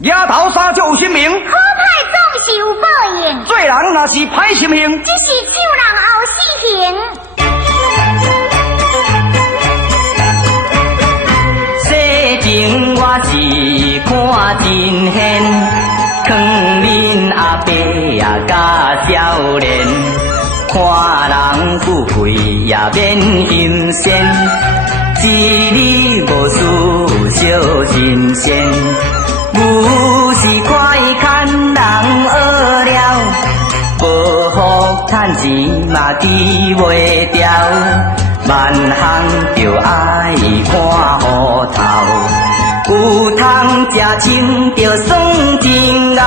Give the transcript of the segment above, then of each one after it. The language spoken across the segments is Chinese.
丫头杀救性命，好歹总是有报应。做人若是歹心性，只是救人后死刑。世情我是看真现，藏恁阿伯也甲少年，看人富贵也免欣羡，一日无事小心先。牛是快看人学了，无福趁钱嘛治袂掉，万项着爱看好头，有通食清着爽真熬。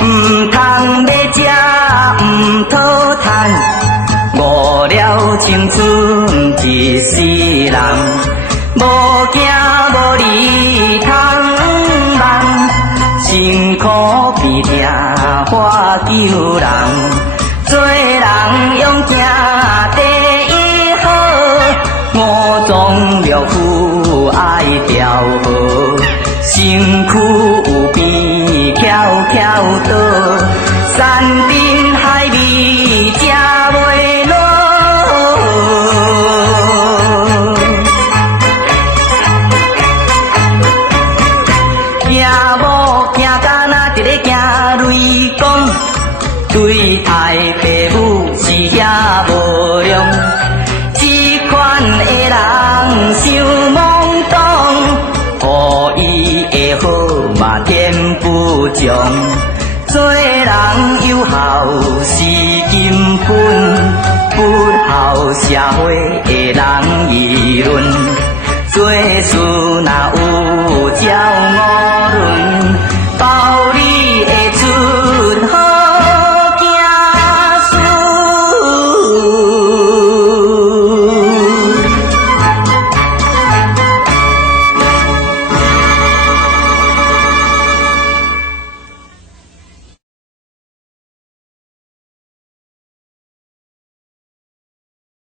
唔通要食，唔讨趁。误了青春一世人，无惊无理通梦，辛苦拼命化救人，做人用行第一好，五脏六腑爱调和，身躯有病翘翘倒，山珍海味食袂落。对待父母是遐无良，这款的人想懵懂，予伊的好嘛天不从，做人有孝是根本，不孝社会的人议论，做事若有骄傲。